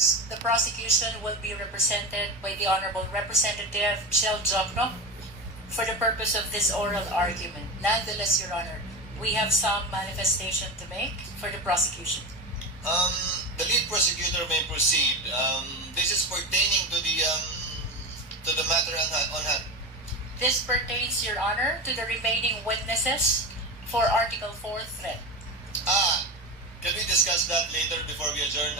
The prosecution will be represented by the Honorable Representative Michelle Jokno for the purpose of this oral argument. Nonetheless, Your Honor, we have some manifestation to make for the prosecution. The lead prosecutor may proceed. This is pertaining to the matter on hand. This pertains, Your Honor, to the remaining witnesses for Article 4 threat. Can we discuss that later before we adjourn,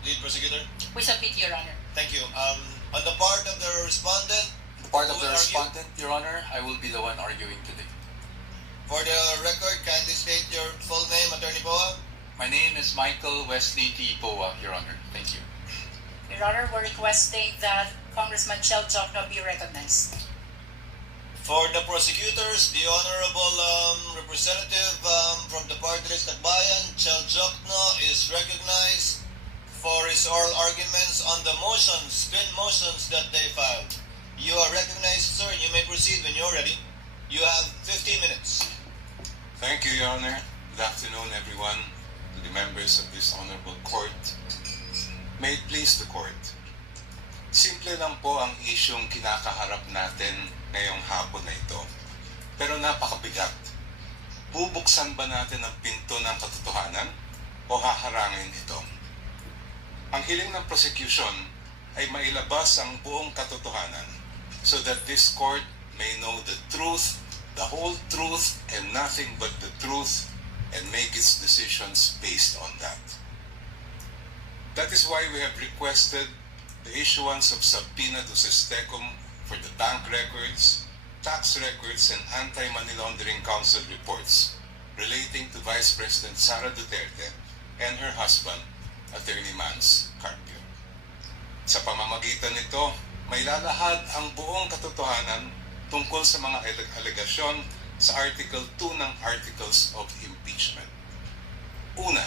lead prosecutor? We submit, Your Honor. Thank you. On the part of the respondent, Part of who the will argue? respondent, Your Honor, I will be the one arguing today. For the record, kindly state your full name, Attorney Boa. My name is Michael Wesley T. Poa, Your Honor. Thank you. Your Honor, we're requesting that Congressman Michelle Jokno be recognized. For the prosecutors, the Honorable Representative from the party list at Bayan, Chel Jokno, is recognized for his oral arguments on the motions, spin motions that they filed. You are recognized, sir, and you may proceed when you're ready. You have 15 minutes. Thank you, Your Honor. Good afternoon, everyone, to the members of this honorable court. May it please the court. Simple lang po ang isyong kinakaharap natin ngayong hapon na ito. Pero napakabigat. Bubuksan ba natin ang pinto ng katotohanan o haharangin ito? Ang hiling ng prosecution ay mailabas ang buong katotohanan so that this court may know the truth, the whole truth, and nothing but the truth, and make its decisions based on that. That is why we have requested the issuance of subpoena duces tecum for the bank records, tax records, and anti-money laundering council reports relating to Vice President Sara Duterte and her husband, Attorney Mans Carpio. Sa pamamagitan nito, may lalahad ang buong katotohanan tungkol sa mga alegasyon sa Article 2 ng Articles of Impeachment. Una,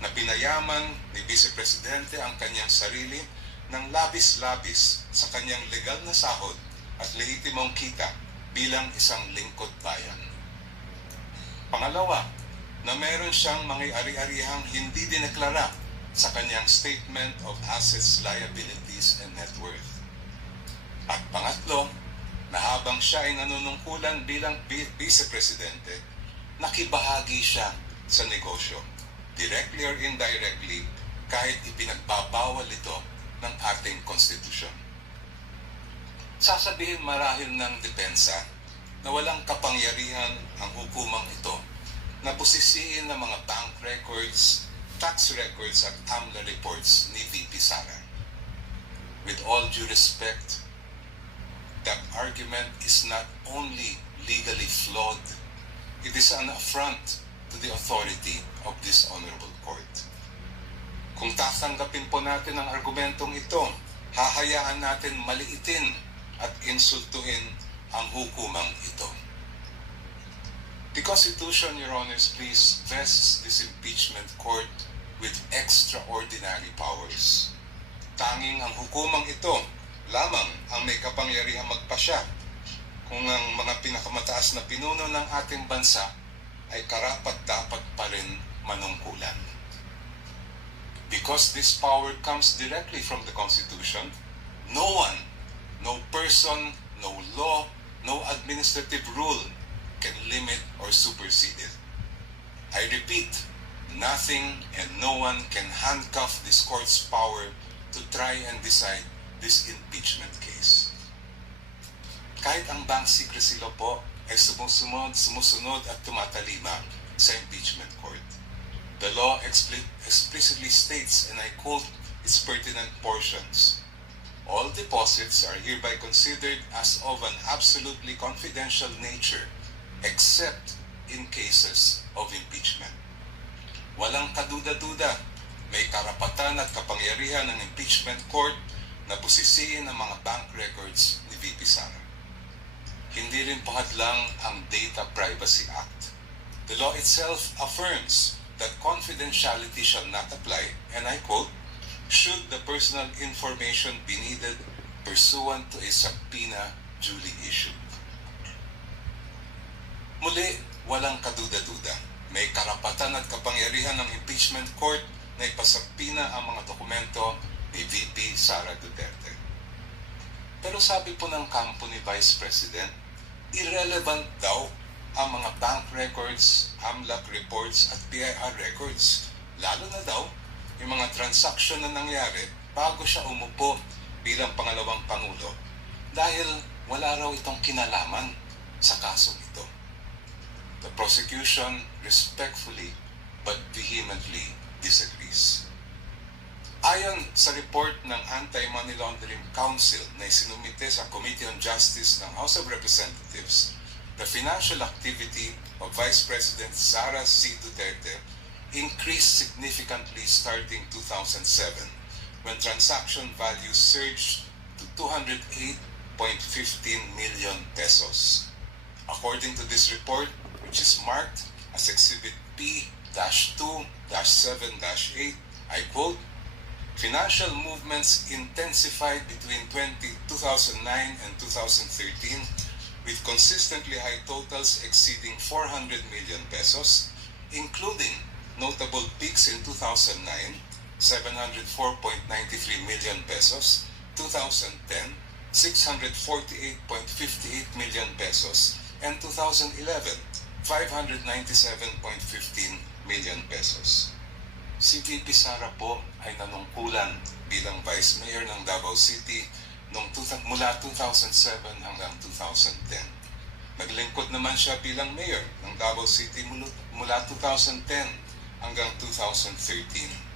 na pinayaman ni Vice Presidente ang kanyang sarili ng labis-labis sa kanyang legal na sahod at lehitimong kita bilang isang lingkod bayan. Pangalawa, na meron siyang mga ari-arihang hindi dineklara sa kanyang Statement of Assets, Liabilities, and Net Worth. At pangatlo, na habang siya ay nanunungkulan bilang Vice Presidente, nakibahagi siya sa negosyo, directly or indirectly, kahit ipinagbabawal ito ng ating konstitusyon. Sasabihin marahil ng depensa na walang kapangyarihan ang hukumang ito na busisiin ng mga bank records, tax records at AMLA reports ni VP Sara. With all due respect, that argument is not only legally flawed, it is an affront to the authority of this honorable court. Kung tatanggapin po natin ang argumentong ito, hahayaan natin maliitin at insultuhin ang hukumang ito. The Constitution, Your Honors, please, vests this impeachment court with extraordinary powers. Tanging ang hukumang ito lamang ang may kapangyarihang magpasya kung ang mga pinakamataas na pinuno ng ating bansa ay karapat-dapat pa rin manungkulan. Because this power comes directly from the Constitution, no one, no person, no law, no administrative rule can limit or supersede it. I repeat, nothing and no one can handcuff this court's power to try and decide this impeachment case. Kahit ang bank secrecy law po ay sumusunod at tumatalima sa impeachment court. The law explicitly states, and I quote its pertinent portions, all deposits are hereby considered as of an absolutely confidential nature except in cases of impeachment. Walang kaduda-duda, may karapatan at kapangyarihan ng impeachment court na busisiin ang mga bank records ni VP Sara. Hindi rin pahadlang ang Data Privacy Act. The law itself affirms that confidentiality shall not apply, and I quote, should the personal information be needed pursuant to a subpoena duly issued. Muli, walang kaduda-duda. May karapatan at kapangyarihan ng impeachment court na ipasubpoena ang mga dokumento ni VP Sara Duterte. Pero sabi po ng kampo ni Vice President, irrelevant daw ang mga bank records, AMLAC reports at PIR records. Lalo na daw yung mga transaksyon na nangyari bago siya umupo bilang pangalawang Pangulo dahil wala raw itong kinalaman sa kasong ito. The prosecution respectfully but vehemently disagrees. Ayon sa report ng Anti-Money Laundering Council na isinumite sa Committee on Justice ng House of Representatives, the financial activity of Vice President Sara C. Duterte increased significantly starting 2007 when transaction values surged to 208.15 million pesos. According to this report, which is marked as Exhibit P-2-7-8, I quote, "Financial movements intensified between 2009 and 2013 with consistently high totals exceeding 400 million pesos, including notable peaks in 2009, 704.93 million pesos, 2010, 648.58 million pesos, and 2011, 597.15 million pesos. Si VP Sara po ay nanungkulan bilang Vice Mayor ng Davao City mula 2007 hanggang 2010. Naglingkod naman siya bilang Mayor ng Davao City mula 2010 hanggang 2013.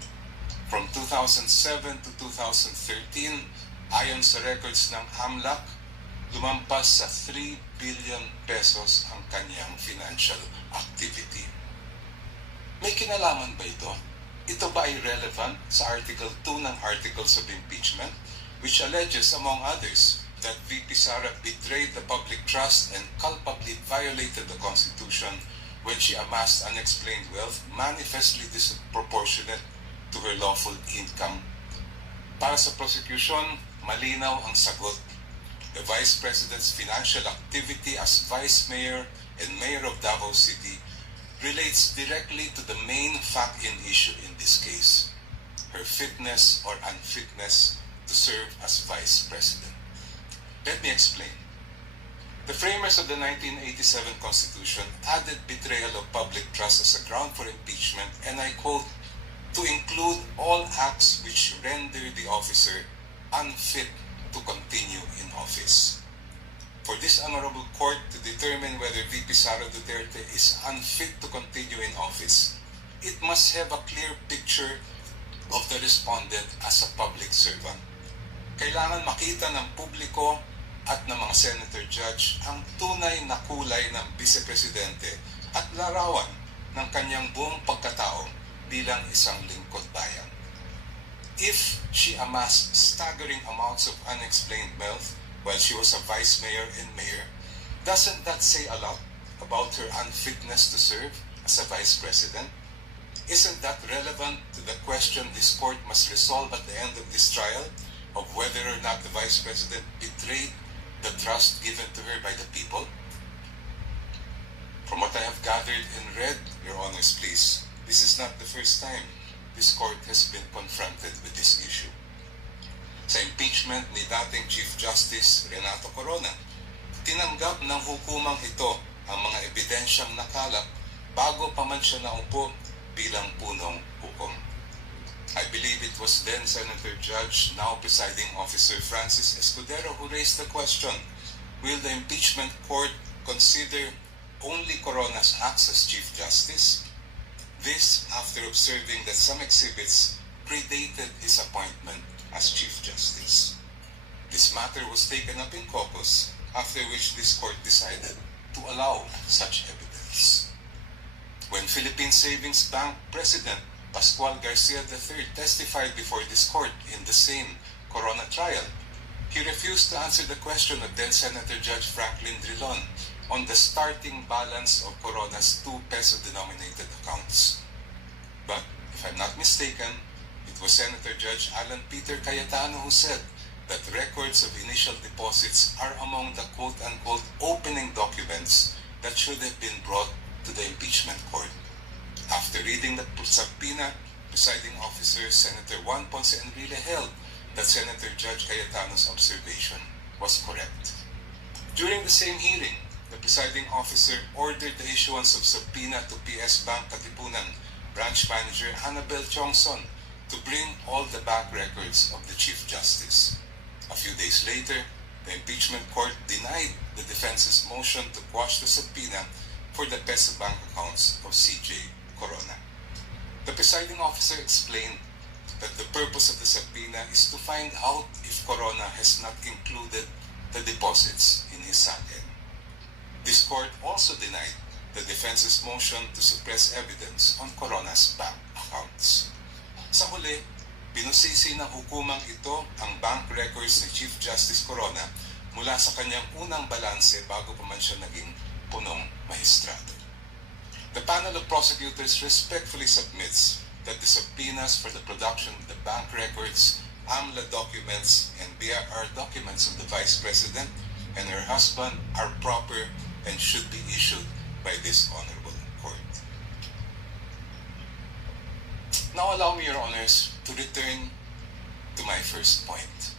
From 2007 to 2013, ayon sa records ng AMLAC, lumampas sa 3 billion pesos ang kanyang financial activity. May kinalaman ba ito? Ito ba ay relevant sa Article 2 ng Articles of Impeachment, which alleges, among others, that VP Sara betrayed the public trust and culpably violated the Constitution when she amassed unexplained wealth manifestly disproportionate to her lawful income? Para sa prosecution, malinaw ang sagot. The Vice President's financial activity as Vice Mayor and Mayor of Davao City relates directly to the main fact in issue in this case, her fitness or unfitness to serve as Vice President. Let me explain. The framers of the 1987 Constitution added betrayal of public trust as a ground for impeachment, and I quote, "to include all acts which render the officer unfit to continue in office." For this honorable court to determine whether VP Sara Duterte is unfit to continue in office, it must have a clear picture of the respondent as a public servant. Kailangan makita ng publiko at ng mga senator judge ang tunay na kulay ng vice-presidente at larawan ng kanyang buong pagkatao bilang isang lingkod bayan. If she amassed staggering amounts of unexplained wealth while she was a vice mayor and mayor, doesn't that say a lot about her unfitness to serve as a vice president? Isn't that relevant to the question this court must resolve at the end of this trial of whether or not the vice president betrayed the trust given to her by the people? From what I have gathered and read, Your Honors, please, this is not the first time this court has been confronted with this issue. Sa impeachment ni dating Chief Justice Renato Corona, tinanggap ng hukumang ito ang mga ebidensyang nakalap bago pa man siya naupo bilang punong hukom. I believe it was then Senator Judge, now presiding officer Francis Escudero, who raised the question, will the impeachment court consider only Corona's acts as Chief Justice? This after observing that some exhibits predated his appointment as Chief Justice. This matter was taken up in caucus, after which this court decided to allow such evidence. When Philippine Savings Bank President Pascual Garcia III testified before this court in the same Corona trial, he refused to answer the question of then Senator Judge Franklin Drilon on the starting balance of Corona's 2 peso denominated accounts. But, if I'm not mistaken, it was Senator Judge Alan Peter Cayetano who said that records of initial deposits are among the quote-unquote opening documents that should have been brought to the impeachment court. After reading the subpoena, presiding officer Senator Juan Ponce Enrile held that Senator Judge Cayetano's observation was correct. During the same hearing, the presiding officer ordered the issuance of subpoena to PS Bank Katipunan Branch Manager Annabel Chongson to bring all the bank records of the Chief Justice. A few days later, the impeachment court denied the defense's motion to quash the subpoena for the PESA bank accounts of CJ Corona. The presiding officer explained that the purpose of the subpoena is to find out if Corona has not included the deposits in his SAN. This court also denied the defense's motion to suppress evidence on Corona's bank accounts. Sa huli, pinusisi ng hukumang ito ang bank records ni Chief Justice Corona mula sa kanyang unang balanse bago pa man siya naging punong mahistrado. The panel of prosecutors respectfully submits that the subpoenas for the production of the bank records, AMLA documents, and BIR documents of the Vice President and her husband are proper and should be issued by this honorable court. Now allow me, Your Honors, to return to my first point.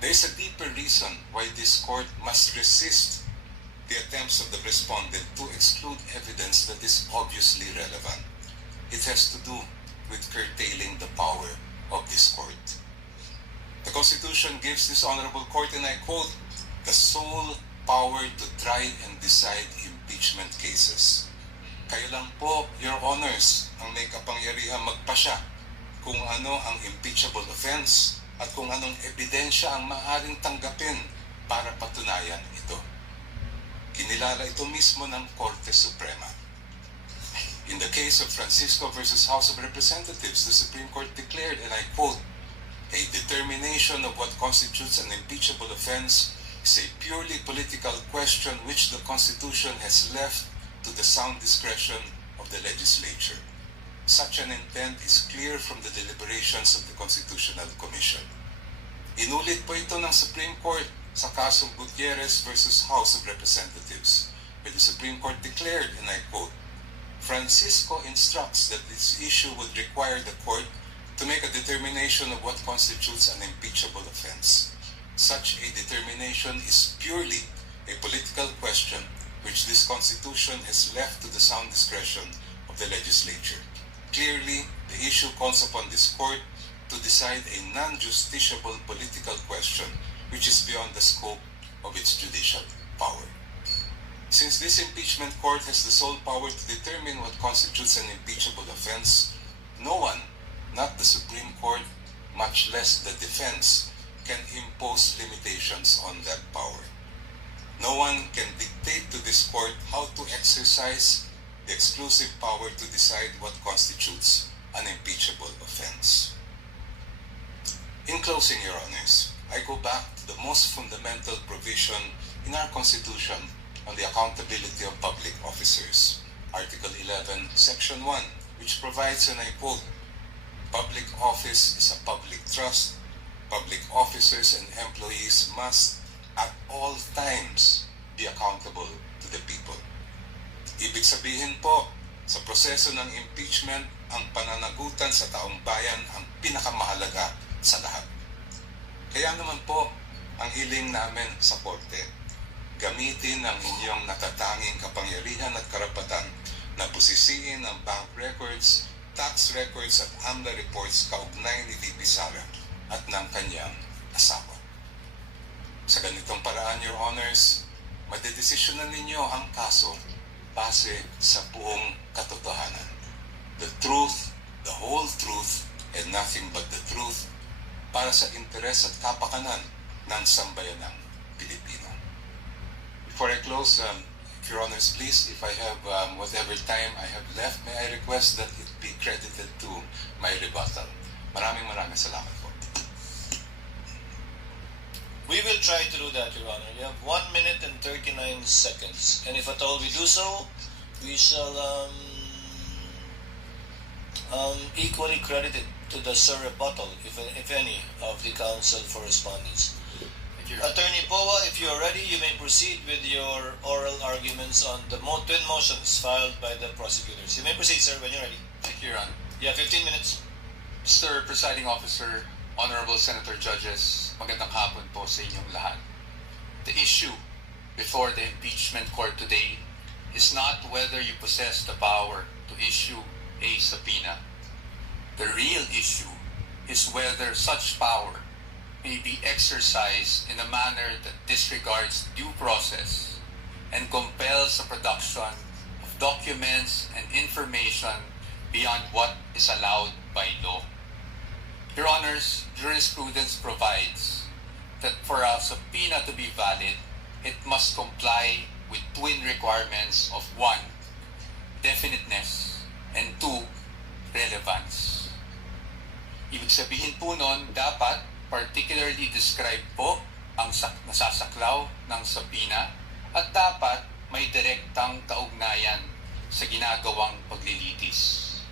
There is a deeper reason why this court must resist the attempts of the respondent to exclude evidence that is obviously relevant. It has to do with curtailing the power of this court. The Constitution gives this honorable court, and I quote, the sole power to try and decide impeachment cases. Kayo lang po, Your Honors, ang may kapangyarihan magpasya kung ano ang impeachable offense at kung anong ebidensya ang maaaring tanggapin para patunayan ito. Kinilala ito mismo ng Korte Suprema. In the case of Francisco versus House of Representatives, the Supreme Court declared, and I quote, a determination of what constitutes an impeachable offense is a purely political question which the Constitution has left to the sound discretion of the legislature. Such an intent is clear from the deliberations of the Constitutional Commission. Inulit po ito ng Supreme Court sa kasong Gutierrez versus House of Representatives, where the Supreme Court declared, and I quote, Francisco instructs that this issue would require the court to make a determination of what constitutes an impeachable offense. Such a determination is purely a political question which this Constitution has left to the sound discretion of the legislature. Clearly, the issue calls upon this court to decide a non-justiciable political question which is beyond the scope of its judicial power. Since this impeachment court has the sole power to determine what constitutes an impeachable offense, no one, not the Supreme Court, much less the defense, can impose limitations on that power. No one can dictate to this court how to exercise the exclusive power to decide what constitutes an impeachable offense. In closing, Your Honors, I go back to the most fundamental provision in our Constitution on the accountability of public officers, Article 11, Section 1, which provides, and I quote, public office is a public trust. Public officers and employees must at all times be accountable to the people. Ibig sabihin po, sa proseso ng impeachment, ang pananagutan sa taong bayan ang pinakamahalaga sa lahat. Kaya naman po, ang hiling namin sa Korte, gamitin ang inyong natatanging kapangyarihan at karapatan na pusisiin ang bank records, tax records at AMLA reports kaugnay ni VP Sara at ng kanyang asawa. Sa ganitong paraan, Your Honors, madedesisyonan ninyo ang kaso base sa buong katotohanan. The truth, the whole truth, and nothing but the truth para sa interes at kapakanan ng sambayanang Pilipino. Before I close, if Your Honors, please, if I have whatever time I have left, may I request that it be credited to my rebuttal. Maraming salamat po. We will try to do that, Your Honor. You have 1 minute and 39 seconds. And if at all we do so, we shall equally credit it to the rebuttal, if any, of the counsel for respondents. Attorney Powa, if you are ready, you may proceed with your oral arguments on the twin motions filed by the prosecutors. You may proceed, sir, when you're ready. Thank you, Your Honor. You have 15 minutes. Mr. Presiding Officer, Honorable Senator Judges, magandang hapon po sa inyong lahat. The issue before the impeachment court today is not whether you possess the power to issue a subpoena. The real issue is whether such power may be exercised in a manner that disregards due process and compels the production of documents and information beyond what is allowed by law. Your Honors, jurisprudence provides that for a subpoena to be valid, it must comply with twin requirements of 1, definiteness, and 2, relevance. Ibig sabihin po nun, dapat particularly describe po ang nasasaklaw ng subpoena at dapat may direktang kaugnayan sa ginagawang paglilitis.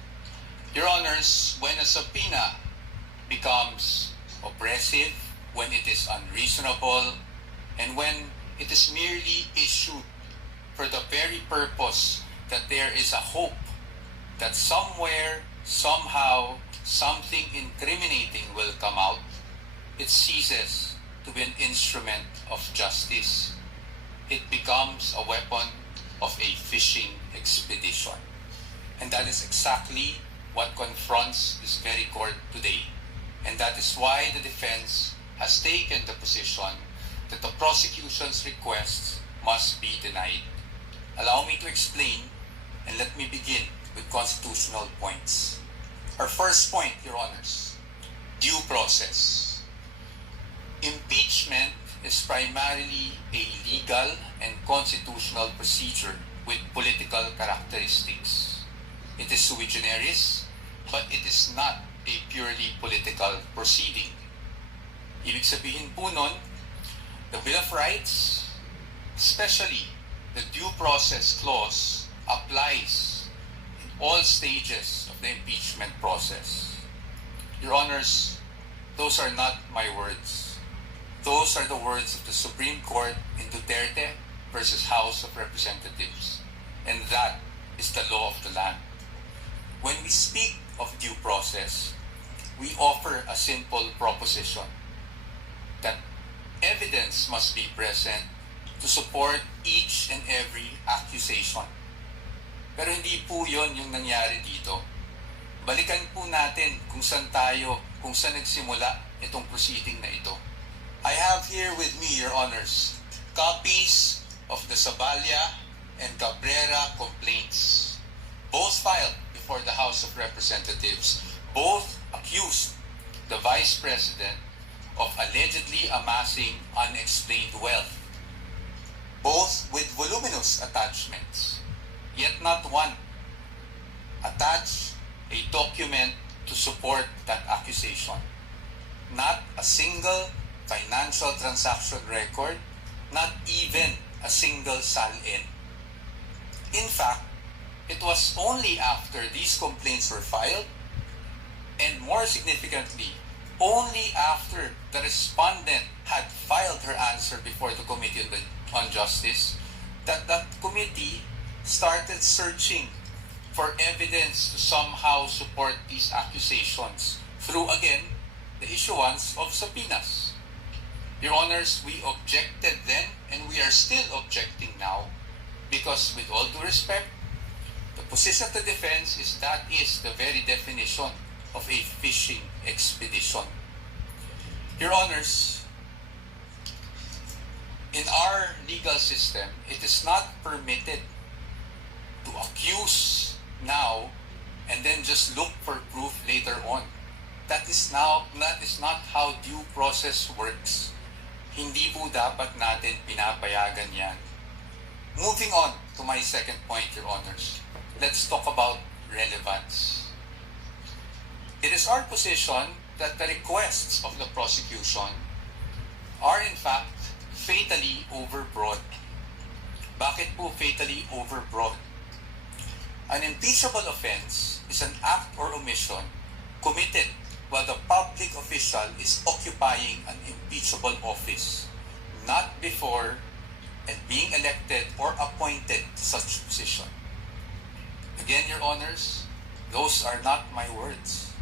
Your Honors, when a subpoena becomes oppressive, when it is unreasonable, and when it is merely issued for the very purpose that there is a hope that somewhere, somehow, something incriminating will come out, it ceases to be an instrument of justice. It becomes a weapon of a fishing expedition. And that is exactly what confronts this very court today. And that is why the defense has taken the position that the prosecution's requests must be denied. Allow me to explain, and let me begin with constitutional points. Our first point, Your Honors, due process. Impeachment is primarily a legal and constitutional procedure with political characteristics. It is sui generis, but it is not a purely political proceeding. Ibig sabihin po nun, the Bill of Rights, especially the due process clause, applies in all stages of the impeachment process. Your Honors, those are not my words. Those are the words of the Supreme Court in Duterte versus House of Representatives. And that is the law of the land. When we speak of due process, we offer a simple proposition that evidence must be present to support each and every accusation. Pero hindi po yon yung nangyari dito. Balikan po natin kung saan nagsimula itong proceeding na ito. I have here with me, Your Honors, copies of the Zabalia and Cabrera complaints, both filed before the House of Representatives. Both accused the Vice President of allegedly amassing unexplained wealth, both with voluminous attachments, yet not one attached a document to support that accusation. Not a single financial transaction record, not even a single SALN. In fact, it was only after these complaints were filed, and more significantly, only after the respondent had filed her answer before the Committee on Justice, that committee started searching for evidence to somehow support these accusations through, again, the issuance of subpoenas. Your Honors, we objected then, and we are still objecting now, because with all due respect, the position of the defense is that is the very definition of a fishing expedition. Your Honors, in our legal system, it is not permitted to accuse now and then just look for proof later on. That is not how due process works. Hindi po dapat natin pinapayagan yan. Moving on to my second point, Your Honors. Let's talk about relevance. It is our position that the requests of the prosecution are in fact fatally overbroad. Bakit po fatally overbroad? An impeachable offense is an act or omission committed while the public official is occupying an impeachable office, not before and being elected or appointed to such position. Again, Your Honors, those are not my words.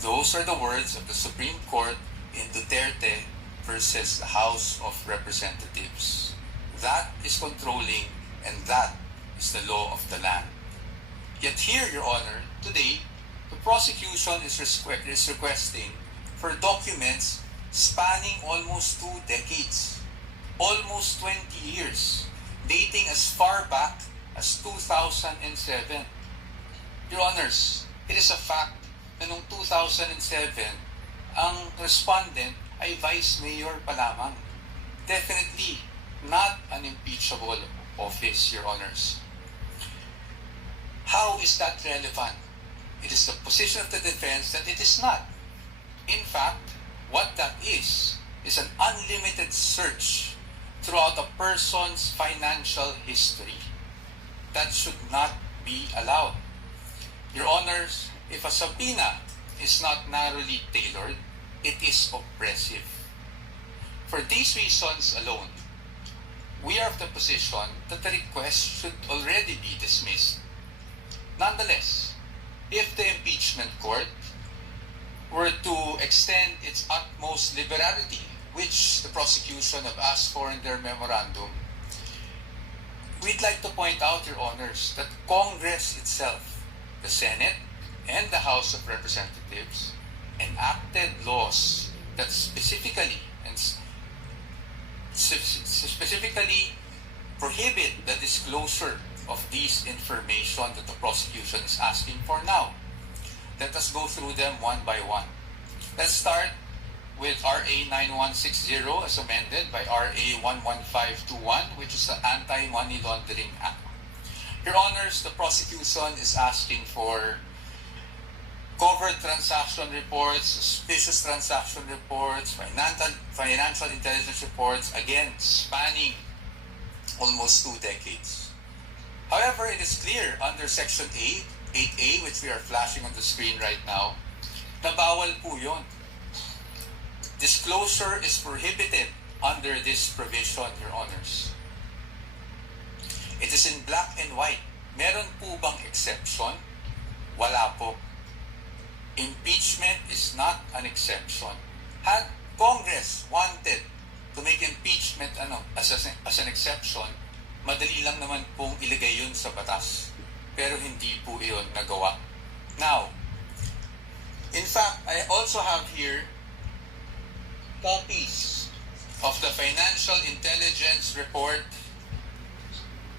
Those are the words of the Supreme Court in Duterte versus the House of Representatives. That is controlling, and that is the law of the land. Yet here, Your Honor, today, the prosecution is requesting for documents spanning almost 2 decades, almost 20 years, dating as far back as 2007. Your Honors, it is a fact na noong 2007, ang respondent ay Vice Mayor pa lamang. Definitely not an impeachable office, Your Honors. How is that relevant? It is the position of the defense that it is not. In fact, what that is an unlimited search throughout a person's financial history. That should not be allowed. Your Honors, if a subpoena is not narrowly tailored, it is oppressive. For these reasons alone, we are of the position that the request should already be dismissed. Nonetheless, if the impeachment court were to extend its utmost liberality, which the prosecution have asked for in their memorandum, we'd like to point out, Your Honors, that Congress itself, the Senate and the House of Representatives, enacted laws that specifically prohibit the disclosure of these information that the prosecution is asking for now. Let us go through them one by one. Let's start with RA 9160 as amended by RA 11521, which is the Anti-Money Laundering Act. Your Honors, the prosecution is asking for covert transaction reports, suspicious transaction reports, financial intelligence reports, again, spanning almost 2 decades. However, it is clear under Section 8A, which we are flashing on the screen right now, na bawal po yun. Disclosure is prohibited under this provision, Your Honors. It is in black and white. Meron po bang exception? Wala po. Impeachment is not an exception. Had Congress wanted to make impeachment as an exception, madali lang naman pong ilagay yun sa batas. Pero hindi po yun nagawa. Now, in fact, I also have here copies of the Financial Intelligence Report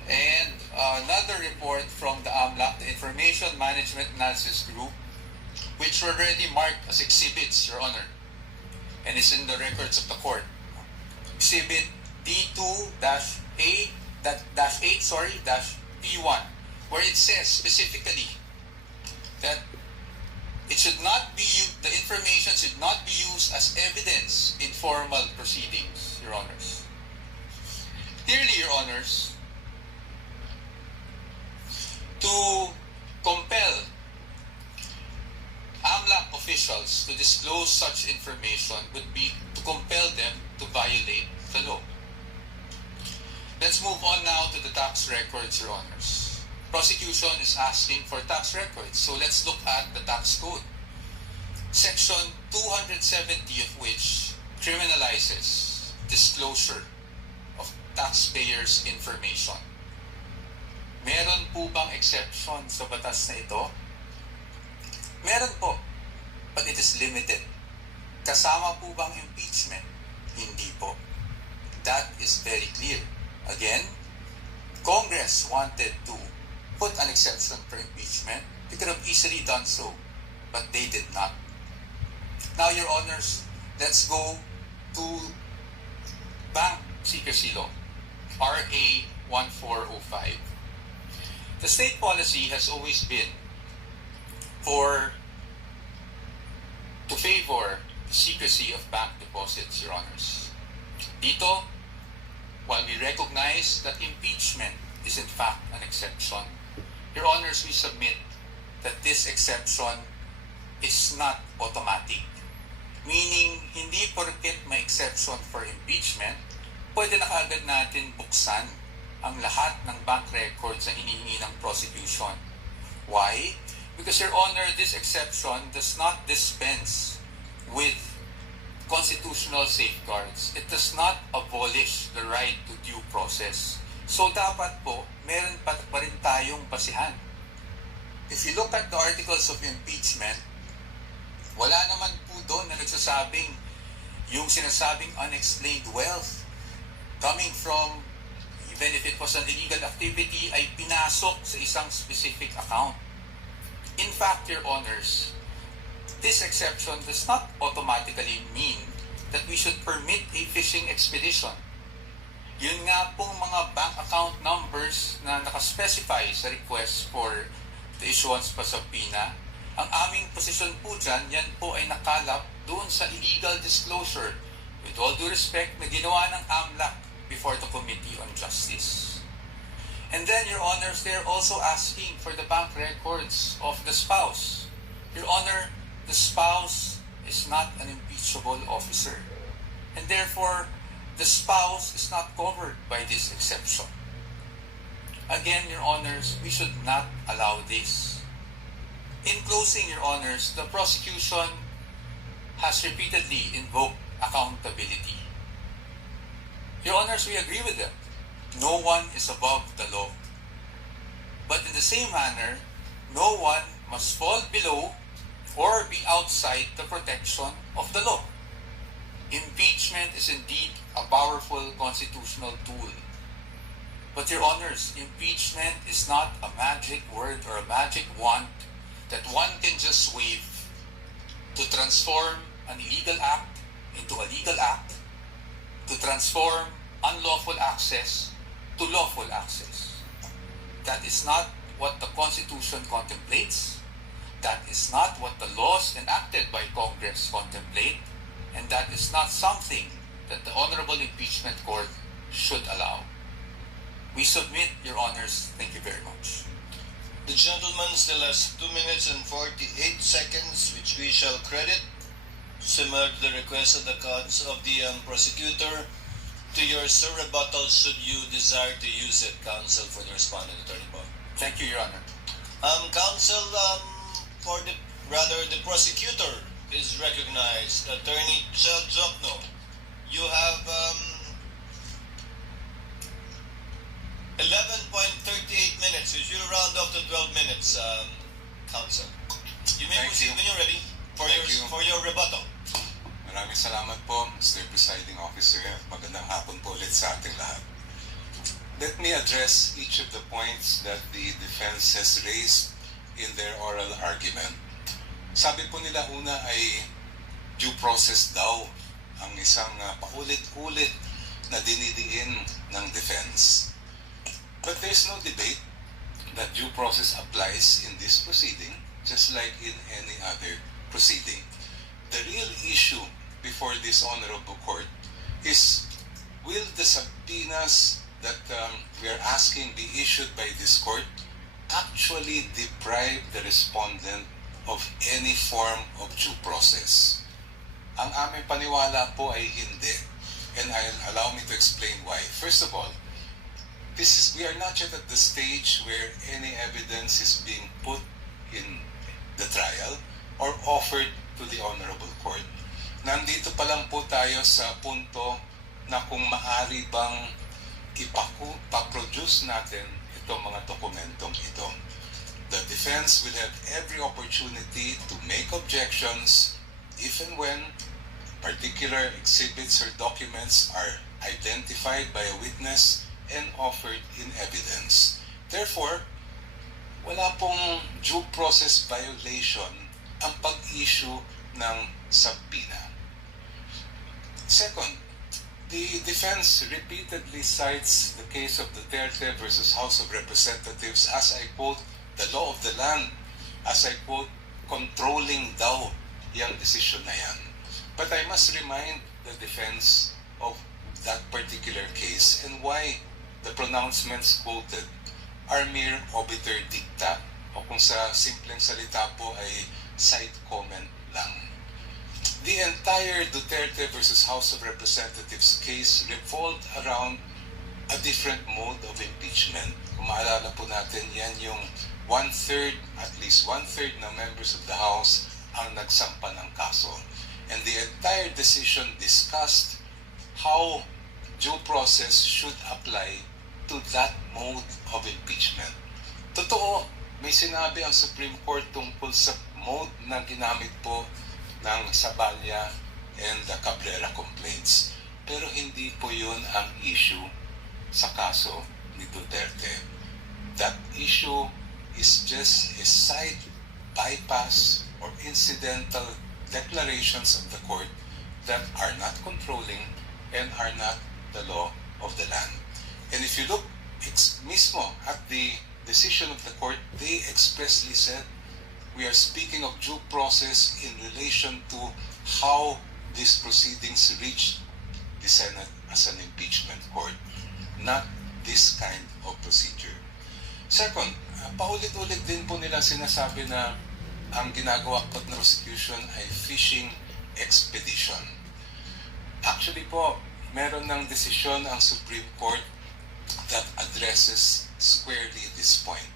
and another report from the AMLAC, the Information Management Analysis Group, which were already marked as exhibits, Your Honor, and is in the records of the court. Exhibit D2-8-P1, where it says specifically that it should not be the information should not be used as evidence in formal proceedings, Your Honors. Clearly, Your Honors, to compel AMLAC officials to disclose such information would be to compel them to violate the law. Let's move on now to the tax records, Your Honors. Prosecution is asking for tax records, so let's look at the tax code. Section 270 of which criminalizes disclosure of taxpayers' information. Meron po bang exception sa batas na ito? Meron po, but it is limited. Kasama po bang impeachment? Hindi po. That is very clear. Again, Congress wanted to put an exception for impeachment. They could have easily done so, but they did not. Now, Your Honors, let's go to Bank Secrecy Law, RA 1405. The state policy has always been to favor the secrecy of bank deposits, Your Honors. Dito, while we recognize that impeachment is in fact an exception, Your Honors, we submit that this exception is not automatic. Meaning, hindi porket may exception for impeachment, pwede na kaagad natin buksan ang lahat ng bank records na hinihingi ng prosecution. Why? Because, Your Honor, this exception does not dispense with constitutional safeguards. It does not abolish the right to due process. So dapat po, meron pa rin tayong basihan. If you look at the articles of impeachment, wala naman po doon na nagsasabing yung sinasabing unexplained wealth coming from, even if it was an illegal activity, ay pinasok sa isang specific account. In fact, Your Honors, this exception does not automatically mean that we should permit a fishing expedition. Yun nga pong mga bank account numbers na nakaspecify sa request for the issuance pa subpoena, ang aming posisyon po dyan, yan po ay nakalap doon sa illegal disclosure, with all due respect, na ginawa ng AMLAC before the Committee on Justice. And then, Your Honors, they're also asking for the bank records of the spouse. Your Honor, the spouse is not an impeachable officer. And therefore, the spouse is not covered by this exception. Again, Your Honors, we should not allow this. In closing, Your Honors, the prosecution has repeatedly invoked accountability. Your Honors, we agree with them. No one is above the law. But in the same manner, no one must fall below or be outside the protection of the law. Impeachment is indeed a powerful constitutional tool. But Your Honors, impeachment is not a magic word or a magic wand that one can just wave to transform an illegal act into a legal act, to transform unlawful access to lawful access. That is not what the Constitution contemplates. That is not what the laws enacted by Congress contemplate. And that is not something that the Honorable Impeachment Court should allow. We submit, Your Honors. Thank you very much. The gentleman still has 2 minutes and 48 seconds, which we shall credit, similar to the request of the prosecutor, to your rebuttal should you desire to use it, counsel, for the respondent, Attorney Boy. Thank you, Your Honor. Counsel, the prosecutor is recognized. Attorney Chel Jokno, you have 11.38 minutes. You should round off to 12 minutes, counsel. You may proceed when you're ready for your rebuttal. Maraming salamat po, Mr. Presiding Officer. Magandang hapon po ulit sa ating lahat. Let me address each of the points that the defense has raised in their oral argument. Sabi po nila una ay due process daw ang isang paulit-ulit na dinidiin ng defense. But there's no debate that due process applies in this proceeding just like in any other proceeding. The real issue before this honorable court is, will the subpoenas that we are asking be issued by this court actually deprive the respondent of any form of due process? Ang aming paniwala po ay hindi. And allow me to explain why. First of all, we are not yet at the stage where any evidence is being put in the trial or offered to the honorable court. Nandito pa lang po tayo sa punto na kung maaari bang ipaproduce natin itong mga dokumentong ito. The defense will have every opportunity to make objections if and when particular exhibits or documents are identified by a witness and offered in evidence. Therefore, wala pong due process violation ang pag-issue ng subpoena. Second, the defense repeatedly cites the case of Duterte versus House of Representatives as, I quote, the law of the land, as I quote, controlling daw yung desisyon na yan. But I must remind the defense of that particular case and why the pronouncements quoted are mere obiter dicta, o kung sa simpleng salita po ay side comment lang. The entire Duterte versus House of Representatives case revolved around a different mode of impeachment. Kung maalala po natin, yan yung at least one-third ng members of the House ang nagsampa ng kaso. And the entire decision discussed how due process should apply to that mode of impeachment. Totoo, may sinabi ang Supreme Court tungkol sa mode na ginamit po ng Sabalya and the Cabrera complaints. Pero hindi po yun ang issue sa kaso ni Duterte. That issue is just a side bypass or incidental declarations of the court that are not controlling and are not the law of the land. And if you look mismo at the decision of the court, they expressly said, we are speaking of due process in relation to how these proceedings reached the Senate as an impeachment court, not this kind of procedure. Second, paulit-ulit din po nila sinasabi na ang ginagawa po ng prosecution ay fishing expedition. Actually po, meron ng desisyon ang Supreme Court that addresses squarely this point.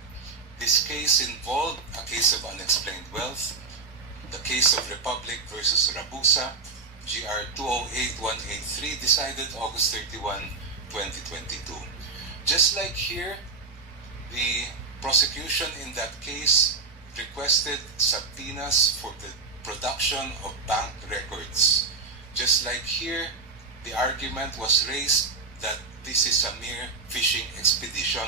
This case involved a case of unexplained wealth, the case of Republic versus Rabusa, GR 208183, decided August 31, 2022. Just like here, the prosecution in that case requested subpoenas for the production of bank records. Just like here, the argument was raised that this is a mere fishing expedition.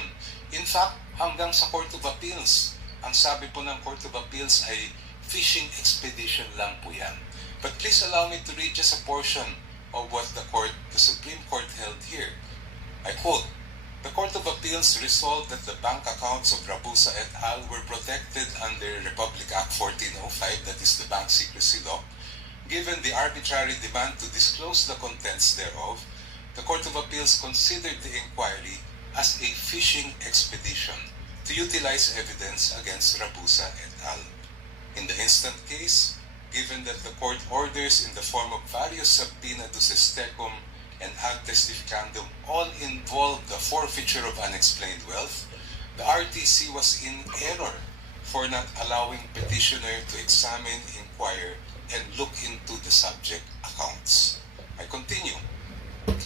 In fact, hanggang sa Court of Appeals, ang sabi po ng Court of Appeals ay fishing expedition lang po yan. But please allow me to read just a portion of what the Supreme Court held here. I quote, "The Court of Appeals resolved that the bank accounts of Rabusa et al. Were protected under Republic Act 1405, that is the Bank Secrecy Law. Given the arbitrary demand to disclose the contents thereof, the Court of Appeals considered the inquiry as a fishing expedition to utilize evidence against Rabusa et al. In the instant case, given that the court orders in the form of various subpoena duces tecum and ad testificandum all involve the forfeiture of unexplained wealth, the RTC was in error for not allowing petitioner to examine, inquire, and look into the subject accounts." I continue.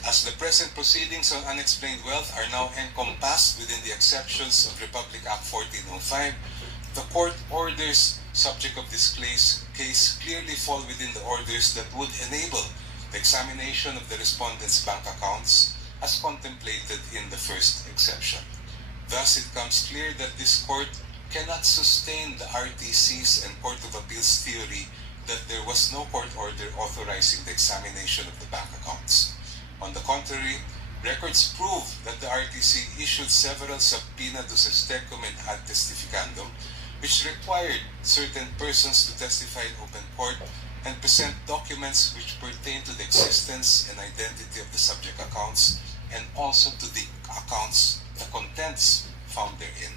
"As the present proceedings on unexplained wealth are now encompassed within the exceptions of Republic Act 1405, the court orders subject of this case clearly fall within the orders that would enable the examination of the respondent's bank accounts as contemplated in the first exception. Thus, it comes clear that this court cannot sustain the RTC's and Court of Appeals theory that there was no court order authorizing the examination of the bank accounts. On the contrary, records prove that the RTC issued several subpoena duces tecum and ad testificandum, which required certain persons to testify in open court and present documents which pertain to the existence and identity of the subject accounts and also to the accounts, the contents found therein.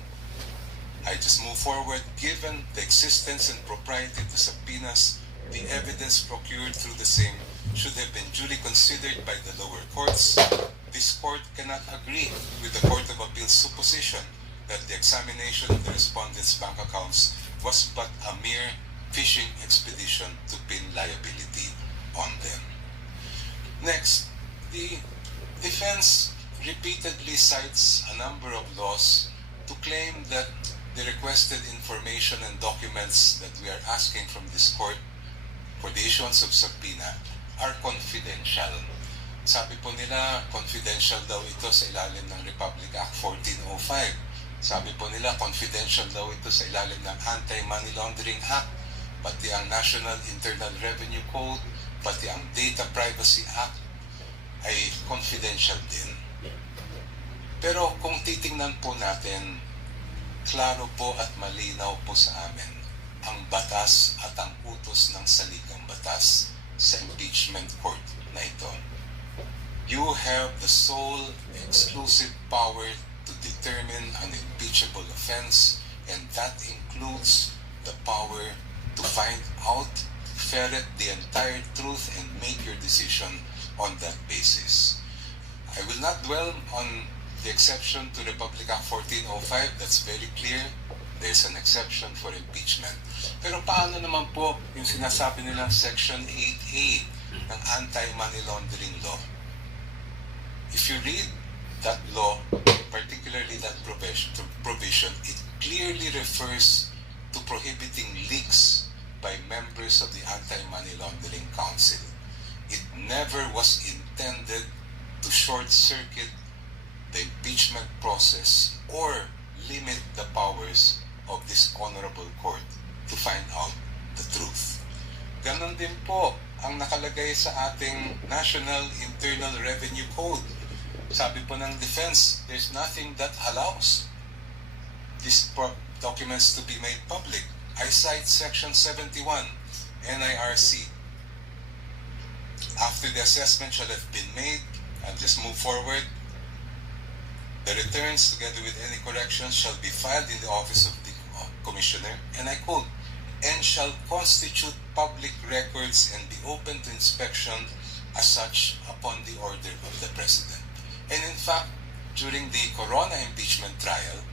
I just move forward. Given the existence and propriety of the subpoenas, the evidence procured through the same should have been duly considered by the lower courts. This court cannot agree with the Court of Appeals' supposition that the examination of the respondents' bank accounts was but a mere fishing expedition to pin liability on them." Next, the defense repeatedly cites a number of laws to claim that the requested information and documents that we are asking from this court for the issuance of subpoena are confidential. Sabi po nila, confidential daw ito sa ilalim ng Republic Act 1405. Sabi po nila, confidential daw ito sa ilalim ng Anti-Money Laundering Act, pati ang National Internal Revenue Code, pati ang Data Privacy Act ay confidential din. Pero kung titingnan po natin, klaro po at malinaw po sa amin ang batas at ang utos ng saligang batas sa impeachment court na ito. You have the sole exclusive power to determine an impeachable offense, and that includes the power to find out, ferret the entire truth, and make your decision on that basis. I will not dwell on the exception to Republic Act 1405. That's very clear. there's an exception for impeachment. Pero paano naman po yung sinasabi nilang Section 8A ng Anti-Money Laundering Law? If you read that law, particularly that provision, it clearly refers to prohibiting leaks by members of the Anti-Money Laundering Council. It never was intended to short-circuit the impeachment process or limit the powers of this honorable court to find out the truth. Ganon din po ang nakalagay sa ating National Internal Revenue Code. Sabi po ng defense, there's nothing that allows these documents to be made public. I cite Section 71, NIRC. After the assessment shall have been made, I'll just move forward. The returns, together with any corrections, shall be filed in the office of the Commissioner, and I quote, and shall constitute public records and be open to inspection as such upon the order of the President. And in fact, during the Corona impeachment trial,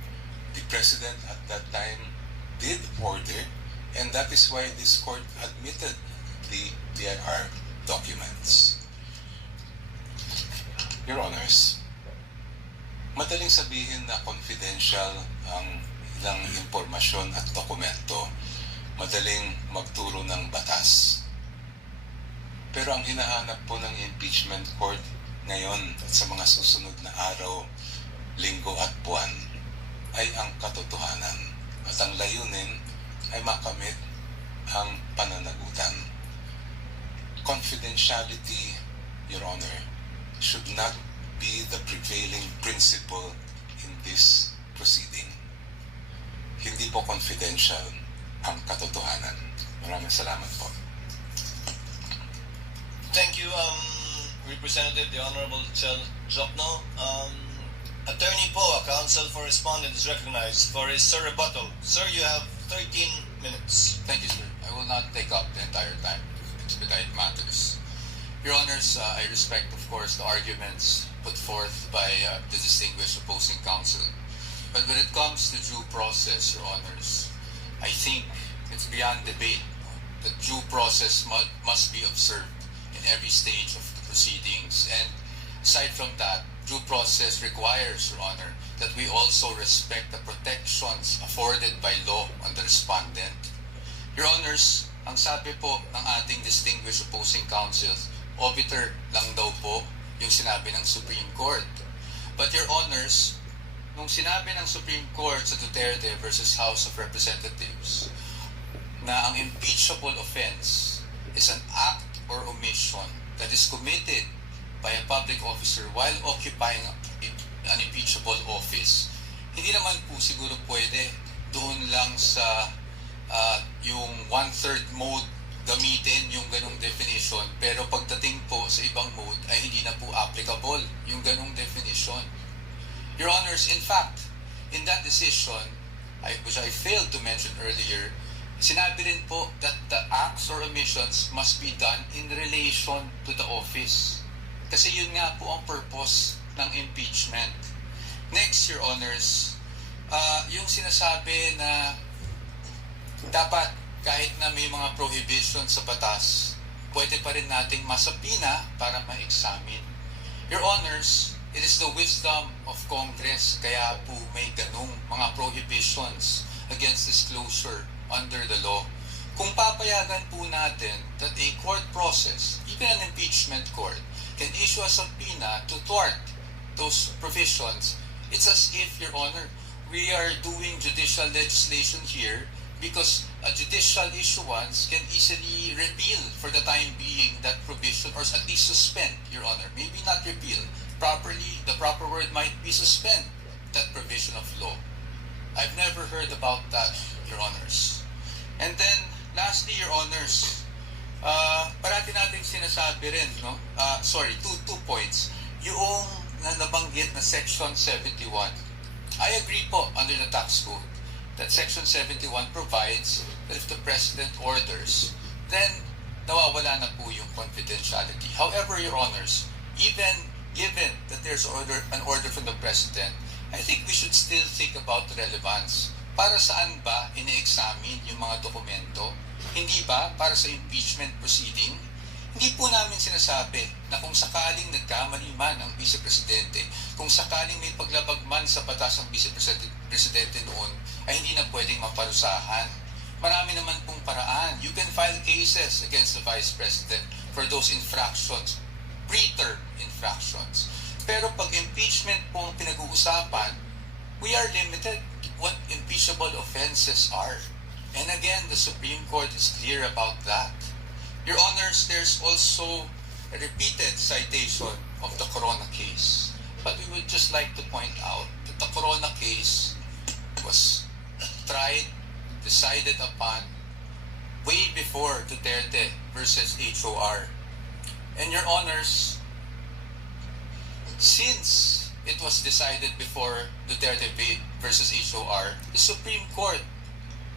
the President at that time did order, and that is why this court admitted the BIR documents. Your Honors, madaling sabihin na confidential ang ilang impormasyon at dokumento, madaling magturo ng batas. Pero ang hinahanap po ng impeachment court ngayon at sa mga susunod na araw, linggo at buwan ay ang katotohanan. At ang layunin ay makamit ang pananagutan. Confidentiality, Your Honor, should not be the prevailing principle in this proceeding. Hindi po confidential ang katotohanan. Maraming salamat po. Thank you, Representative, the Honorable Chel Jokno. Attorney Po, counsel for respondent, is recognized for his rebuttal. Sir, you have 13 minutes. Thank you, sir. I will not take up the entire time to expedite matters. Your Honors, I respect, of course, the arguments put forth by the distinguished opposing counsel. But when it comes to due process, Your Honors, I think it's beyond debate that due process must be observed in every stage of the proceedings. And aside from that, due process requires, Your Honor, that we also respect the protections afforded by law on the respondent. Your Honors, ang sabi po ng ating distinguished opposing counsels, obiter lang daw po yung sinabi ng Supreme Court. But Your Honors, nung sinabi ng Supreme Court sa Duterte versus House of Representatives na ang impeachable offense is an act or omission that is committed by a public officer while occupying an impeachable office, hindi naman po siguro pwede doon lang sa yung one-third mode gamitin yung ganong definition, pero pagdating po sa ibang mode ay hindi na po applicable yung ganong definition. Your Honors, in fact, in that decision, which I failed to mention earlier, sinabi rin po that the acts or omissions must be done in relation to the office. Kasi yun nga po ang purpose ng impeachment. Next, Your Honors, yung sinasabi na dapat kahit na may mga prohibition sa batas, pwede pa rin nating masapina para ma-examine. Your Honors, it is the wisdom of Congress kaya po may ganung mga prohibitions against disclosure under the law. Kung papayagan po natin that a court process, even an impeachment court, can issue a subpoena to thwart those provisions, it's as if, Your Honor, we are doing judicial legislation here because a judicial issuance can easily repeal for the time being that provision, or at least suspend, Your Honor. Maybe not repeal. Properly, the proper word might be suspend that provision of law. I've never heard about that, Your Honors. And then, lastly, Your Honors, parati natin sinasabi rin, no? Two points. Yung nabanggit na Section 71. I agree po under the tax code that Section 71 provides that if the President orders, then nawawala na po yung confidentiality. However, Your Honors, even given that there's an order from the President, I think we should still think about the relevance Para saan ba ine-examine yung mga dokumento? Hindi ba para sa impeachment proceeding? Hindi po namin sinasabi na kung sakaling nagkamali man ang Vice Presidente, kung sakaling may paglabag man sa batas ang Vice Presidente noon, ay hindi na pwedeng maparusahan. Marami naman pong paraan. You can file cases against the Vice President for those infractions, pre-term infractions. Pero pag impeachment po ang pinag-uusapan, we are limited to what impeachable offenses are. And again, the Supreme Court is clear about that. Your Honors, there's also a repeated citation of the Corona case. But we would just like to point out that the Corona case was tried, decided upon, way before Duterte versus HOR. And Your Honors, since it was decided before Duterte versus HOR, the Supreme Court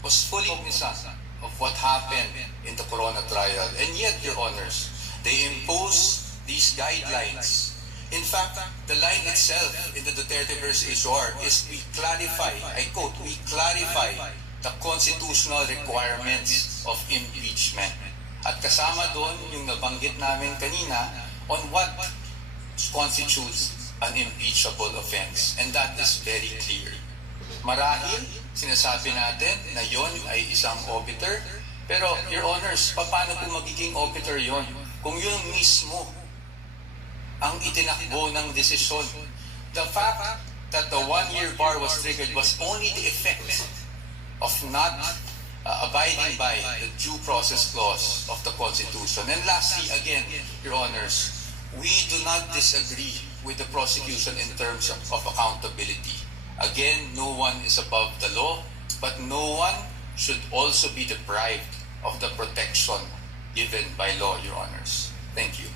was fully cognizant of what happened in the Corona trial. And yet, Your Honors, they imposed these guidelines. In fact, the line itself in the Duterte versus HOR is we clarify, I quote, we clarify the constitutional requirements of impeachment. At kasama doon yung nabanggit namin kanina on what constitutes an impeachable offense. And that is very clear. Marahil, sinasabi natin na yon ay isang obiter, pero Your Honors, paano po magiging obiter yon kung yun mismo ang itinakbo ng desisyon? The fact that the one-year bar was triggered was only the effect of not abiding by the due process clause of the Constitution. And lastly, again, Your Honors, we do not disagree with the prosecution in terms of accountability. Again, no one is above the law, but no one should also be deprived of the protection given by law, Your Honors. Thank you.